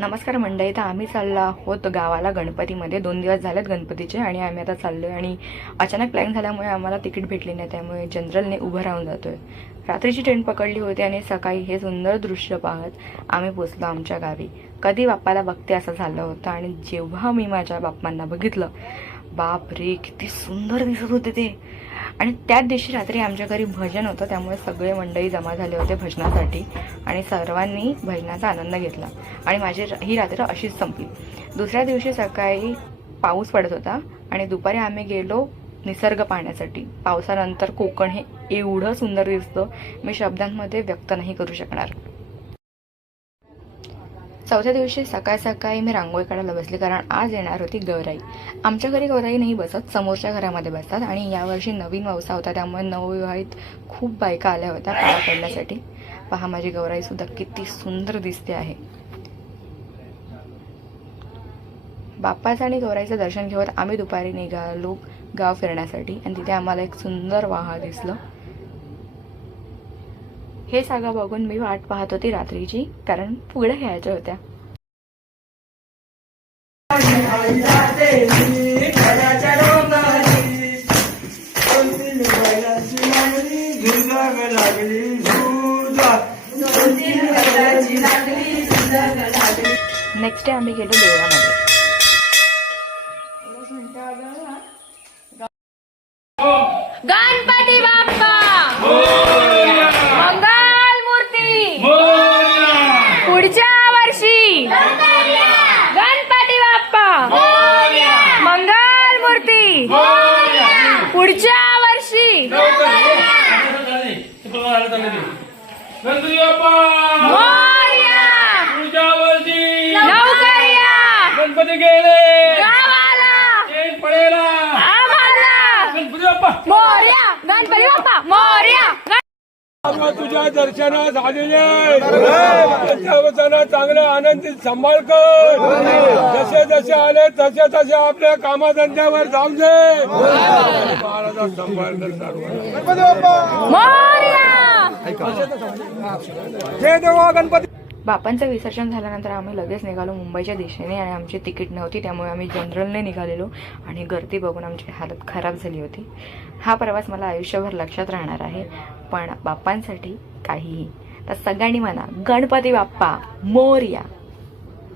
नमस्कार मंडळी, तर आम्ही चाललो आहोत गावाला गणपतीमध्ये. 2 दिवस झालेत गणपतीचे आणि आम्ही आता चाललोय. आणि अचानक प्लॅन झाल्यामुळे आम्हाला तिकीट भेटली नाही, त्यामुळे जनरलने उभं राहून जातोय. रात्रीची ट्रेन पकडली होती आणि सकाळी हे सुंदर दृश्य पाहत आम्ही पोचलो आमच्या गावी. कधी बाप्पाला बघते असं झालं होतं. आणि जेव्हा मी माझ्या बाप्पांना बघितलं, बाप रे किती सुंदर दिसत होते ते. आणि त्याच दिवशी रात्री आमच्या घरी भजन होतं, त्यामुळे सगळे मंडळी जमा झाले होते भजनासाठी आणि सर्वांनी भजनाचा आनंद घेतला. आणि माझी ही रात्र अशीच संपली. दुसऱ्या दिवशी सकाळी पाऊस पडत होता आणि दुपारी आम्ही गेलो निसर्ग पाहण्यासाठी. पावसानंतर कोकण हे एवढं सुंदर दिसतं, मी शब्दांमध्ये व्यक्त नाही करू शकणार. चौथ्या दिवशी सकाळ सकाळी मी रांगोळी काढायला बसली, कारण आज येणार होती गौराई. आमच्या घरी गौराई नाही बसत, समोरच्या घरामध्ये बसतात. आणि यावर्षी नवीन व्यवसाय होता, त्यामुळे नवविवाहित खूप बायका आल्या होत्या काळा पडण्यासाठी. पहा माझी गौराई सुद्धा किती सुंदर दिसते आहे. बाप्पाचं आणि गौराईचं दर्शन घेऊन आम्ही दुपारी निघालो गाव फिरण्यासाठी. आणि तिथे आम्हाला एक सुंदर वाहा दिसलं. हे सगळं बघून मी वाट पाहत होती रात्रीची, कारण फुगड्या खेळायच्या होत्या. नेक्स्ट डे आम्ही गेलो देवळामध्ये. गणपती बाप्पा मंगल मूर्ती पुढच्या वर्षी. गणपती बाप्पा मंगल मूर्ती पुढच्या वर्षी. गणपती बाप्पा मोरया. पुढच्या वर्षी लवकर या गणपती गेले गावाला ट्रेन पडेला आम्हाला. गणपती बाप्पा मोरया. गणपती बाप्पा मोरया. तुझ्या दर्शनास आलेले त्यांच्या चांगला आनंदी सांभाळ कर. जसे जसे आले तसे तसे आपल्या कामाधंद्यावर जाऊ दे. महाराजा सांभाळ कर सर्व. गणपती बाप्पा मोरया. जय देवा गणपती. बाप्पांचं विसर्जन झाल्यानंतर आम्ही लगेच निघालो मुंबईच्या दिशेने. आणि आमची तिकीट नव्हती, त्यामुळे आम्ही जनरलने निघालेलो. आणि गर्दी बघून आमची हालत खराब झाली होती. हा प्रवास मला आयुष्यभर लक्षात राहणार आहे, पण बाप्पांसाठी काहीही. तर सगळ्यांनी म्हणा गणपती बाप्पा मोरया.